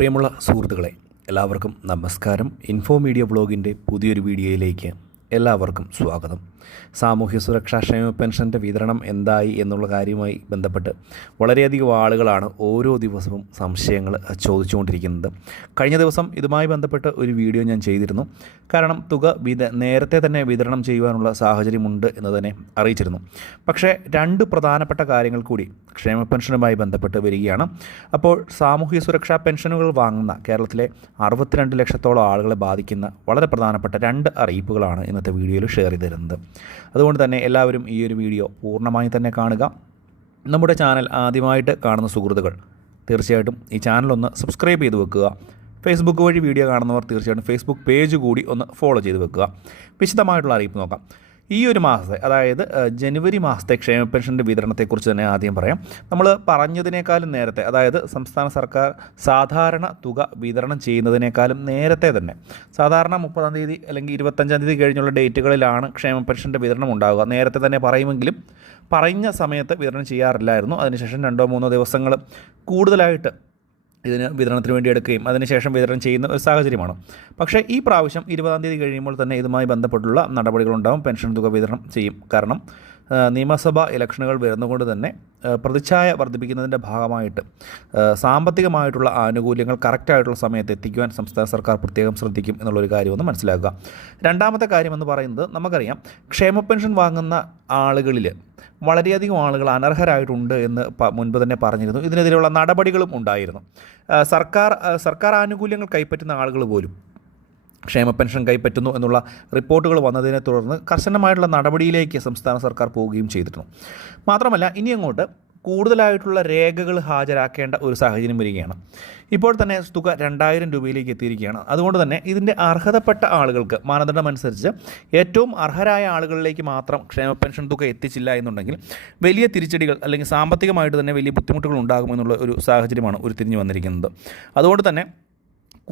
പ്രിയമുള്ള സുഹൃത്തുക്കളെ, എല്ലാവർക്കും നമസ്കാരം. ഇൻഫോ മീഡിയ വ്ളോഗിൻ്റെ പുതിയൊരു വീഡിയോയിലേക്ക് എല്ലാവർക്കും സ്വാഗതം. സാമൂഹ്യ സുരക്ഷാ ക്ഷേമ പെൻഷൻ്റെ വിതരണം എന്തായി എന്നുള്ള കാര്യവുമായി ബന്ധപ്പെട്ട് വളരെയധികം ആളുകളാണ് ഓരോ ദിവസവും സംശയങ്ങൾ ചോദിച്ചുകൊണ്ടിരിക്കുന്നത്. കഴിഞ്ഞ ദിവസം ഇതുമായി ബന്ധപ്പെട്ട് ഒരു വീഡിയോ ഞാൻ ചെയ്തിരുന്നു. കാരണം തുക നേരത്തെ തന്നെ വിതരണം ചെയ്യുവാനുള്ള സാഹചര്യമുണ്ട് എന്ന് തന്നെ അറിയിച്ചിരുന്നു. പക്ഷേ രണ്ട് പ്രധാനപ്പെട്ട കാര്യങ്ങൾ കൂടി ക്ഷേമ പെൻഷനുമായി ബന്ധപ്പെട്ട് വരികയാണ്. അപ്പോൾ സാമൂഹ്യ സുരക്ഷാ പെൻഷനുകൾ വാങ്ങുന്ന കേരളത്തിലെ 62 ലക്ഷത്തോളം ആളുകളെ ബാധിക്കുന്ന വളരെ പ്രധാനപ്പെട്ട രണ്ട് അറിയിപ്പുകളാണ് ഇന്നത്തെ വീഡിയോയിൽ ഷെയർ ചെയ്തിരുന്നത്. അതുകൊണ്ട് തന്നെ എല്ലാവരും ഈ ഒരു വീഡിയോ പൂർണ്ണമായി തന്നെ കാണുക. നമ്മുടെ ചാനൽ ആദ്യമായിട്ട് കാണുന്ന സുഹൃത്തുക്കൾ തീർച്ചയായിട്ടും ഈ ചാനലൊന്ന് സബ്സ്ക്രൈബ് ചെയ്ത് വെക്കുക. ഫേസ്ബുക്ക് വഴി വീഡിയോ കാണുന്നവർ തീർച്ചയായിട്ടും ഫേസ്ബുക്ക് പേജ് കൂടി ഒന്ന് ഫോളോ ചെയ്ത് വെക്കുക. വിശദമായിട്ടുള്ള അറിയിപ്പ് നോക്കാം. ഈ ഒരു മാസത്തെ, അതായത് ജനുവരി മാസത്തെ ക്ഷേമ പെൻഷൻ്റെ വിതരണത്തെക്കുറിച്ച് തന്നെ ആദ്യം പറയാം. നമ്മൾ പറഞ്ഞതിനേക്കാളും നേരത്തെ, അതായത് സംസ്ഥാന സർക്കാർ സാധാരണ തുക വിതരണം ചെയ്യുന്നതിനേക്കാളും നേരത്തെ തന്നെ, സാധാരണ 30-ാം തീയതി അല്ലെങ്കിൽ 25-ാം തീയതി കഴിഞ്ഞുള്ള ഡേറ്റുകളിലാണ് ക്ഷേമ പെൻഷൻ്റെ വിതരണം ഉണ്ടാകുക. നേരത്തെ തന്നെ പറയുമെങ്കിലും പറഞ്ഞ സമയത്ത് വിതരണം ചെയ്യാറില്ലായിരുന്നു. അതിനുശേഷം 2-3 ദിവസങ്ങൾ കൂടുതലായിട്ട് ഇതിന് വിതരണത്തിന് വേണ്ടി എടുക്കുകയും അതിനുശേഷം വിതരണം ചെയ്യുന്ന ഒരു സാഹചര്യമാണ്. പക്ഷേ ഈ പ്രാവശ്യം 20-ാം തീയതി കഴിയുമ്പോൾ തന്നെ ഇതുമായി ബന്ധപ്പെട്ടുള്ള നടപടികളുണ്ടാകും. പെൻഷൻ തുക വിതരണം ചെയ്യും. കാരണം നിയമസഭാ ഇലക്ഷനുകൾ വരുന്നതുകൊണ്ട് തന്നെ പ്രതിച്ഛായ വർദ്ധിപ്പിക്കുന്നതിൻ്റെ ഭാഗമായിട്ട് സാമ്പത്തികമായിട്ടുള്ള ആനുകൂല്യങ്ങൾ കറക്റ്റായിട്ടുള്ള സമയത്ത് എത്തിക്കുവാൻ സംസ്ഥാന സർക്കാർ പ്രത്യേകം ശ്രദ്ധിക്കും എന്നുള്ളൊരു കാര്യമൊന്ന് മനസ്സിലാക്കുക. രണ്ടാമത്തെ കാര്യമെന്ന് പറയുന്നത്, നമുക്കറിയാം ക്ഷേമ പെൻഷൻ വാങ്ങുന്ന ആളുകളിൽ വളരെയധികം ആളുകൾ അനർഹരായിട്ടുണ്ട് എന്ന് മുൻപ് തന്നെ പറഞ്ഞിരുന്നു. ഇതിനെതിരെയുള്ള നടപടികളും ഉണ്ടായിരുന്നു. സർക്കാർ ആനുകൂല്യങ്ങൾ കൈപ്പറ്റുന്ന ആളുകൾ പോലും ക്ഷേമ പെൻഷൻ കൈപ്പറ്റുന്നു എന്നുള്ള റിപ്പോർട്ടുകൾ വന്നതിനെ തുടർന്ന് കർശനമായിട്ടുള്ള നടപടിയിലേക്ക് സംസ്ഥാന സർക്കാർ പോവുകയും ചെയ്തിരുന്നു. മാത്രമല്ല ഇനി അങ്ങോട്ട് കൂടുതലായിട്ടുള്ള രേഖകൾ ഹാജരാക്കേണ്ട ഒരു സാഹചര്യം വരികയാണ്. ഇപ്പോൾ തന്നെ തുക 2000 രൂപയിലേക്ക് എത്തിയിരിക്കുകയാണ്. അതുകൊണ്ട് തന്നെ ഇതിൻ്റെ അർഹതപ്പെട്ട ആളുകൾക്ക് മാനദണ്ഡം അനുസരിച്ച് ഏറ്റവും അർഹരായ ആളുകളിലേക്ക് മാത്രം ക്ഷേമ പെൻഷൻ തുക എത്തിച്ചില്ല എന്നുണ്ടെങ്കിൽ വലിയ തിരിച്ചടികൾ അല്ലെങ്കിൽ സാമ്പത്തികമായിട്ട് തന്നെ വലിയ ബുദ്ധിമുട്ടുകൾ ഉണ്ടാകുമെന്നുള്ള ഒരു സാഹചര്യമാണ് ഉരുത്തിരിഞ്ഞു വന്നിരിക്കുന്നത്. അതുകൊണ്ട് തന്നെ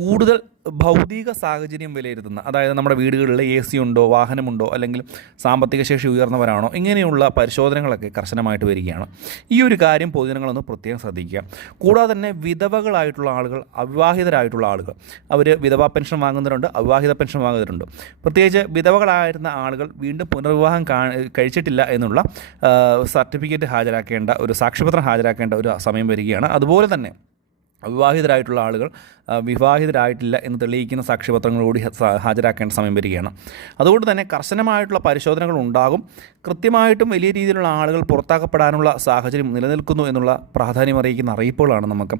കൂടുതൽ ഭൗതിക സാഹചര്യം വിലയിരുത്തുന്ന, അതായത് നമ്മുടെ വീടുകളിൽ AC ഉണ്ടോ, വാഹനമുണ്ടോ, അല്ലെങ്കിൽ സാമ്പത്തിക ശേഷി ഉയർന്നവരാണോ, ഇങ്ങനെയുള്ള പരിശോധനകളൊക്കെ കർശനമായിട്ട് വരികയാണ്. ഈ ഒരു കാര്യം പൊതുജനങ്ങളൊന്ന് പ്രത്യേകം ശ്രദ്ധിക്കുക. കൂടാതെ തന്നെ വിധവകളായിട്ടുള്ള ആളുകൾ, അവിവാഹിതരായിട്ടുള്ള ആളുകൾ, അവർ വിധവാ പെൻഷൻ വാങ്ങുന്നവരുണ്ട്, അവിവാഹിത പെൻഷൻ വാങ്ങുന്നവരുണ്ട്. പ്രത്യേകിച്ച് വിധവകളായിരുന്ന ആളുകൾ വീണ്ടും പുനർവിവാഹം കഴിച്ചിട്ടില്ല എന്നുള്ള സർട്ടിഫിക്കറ്റ് ഹാജരാക്കേണ്ട, ഒരു സാക്ഷ്യപത്രം ഹാജരാക്കേണ്ട ഒരു സമയം വരികയാണ്. അതുപോലെ തന്നെ അവിവാഹിതരായിട്ടുള്ള ആളുകൾ വിവാഹിതരായിട്ടില്ല എന്ന് തെളിയിക്കുന്ന സാക്ഷ്യപത്രങ്ങൾ കൂടി ഹാജരാക്കേണ്ട സമയം വരികയാണ്. അതുകൊണ്ട് തന്നെ കർശനമായിട്ടുള്ള പരിശോധനകൾ ഉണ്ടാകും. കൃത്യമായിട്ടും വലിയ രീതിയിലുള്ള ആളുകൾ പുറത്താക്കപ്പെടാനുള്ള സാഹചര്യം നിലനിൽക്കുന്നു എന്നുള്ള പ്രാധാന്യം അറിയിക്കുന്ന അറിയിപ്പുകളാണ് നമുക്ക്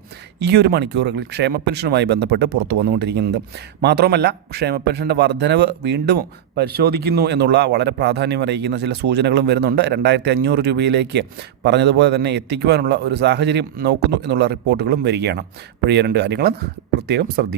ഈ ഒരു മണിക്കൂറുകളിൽ ക്ഷേമ പെൻഷനുമായി ബന്ധപ്പെട്ട് പുറത്തു വന്നുകൊണ്ടിരിക്കുന്നത്. മാത്രമല്ല ക്ഷേമ പെൻഷൻ്റെ വർധനവ് വീണ്ടും പരിശോധിക്കുന്നു എന്നുള്ള വളരെ പ്രാധാന്യം അറിയിക്കുന്ന ചില സൂചനകളും വരുന്നുണ്ട്. 2500 രൂപയിലേക്ക് പറഞ്ഞതുപോലെ തന്നെ എത്തിക്കുവാനുള്ള ഒരു സാഹചര്യം നോക്കുന്നു എന്നുള്ള റിപ്പോർട്ടുകളും വരികയാണ്. അപ്പോൾ ഈ രണ്ട് കാര്യങ്ങൾ പ്രത്യേകം ശ്രദ്ധിക്കുക.